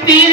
19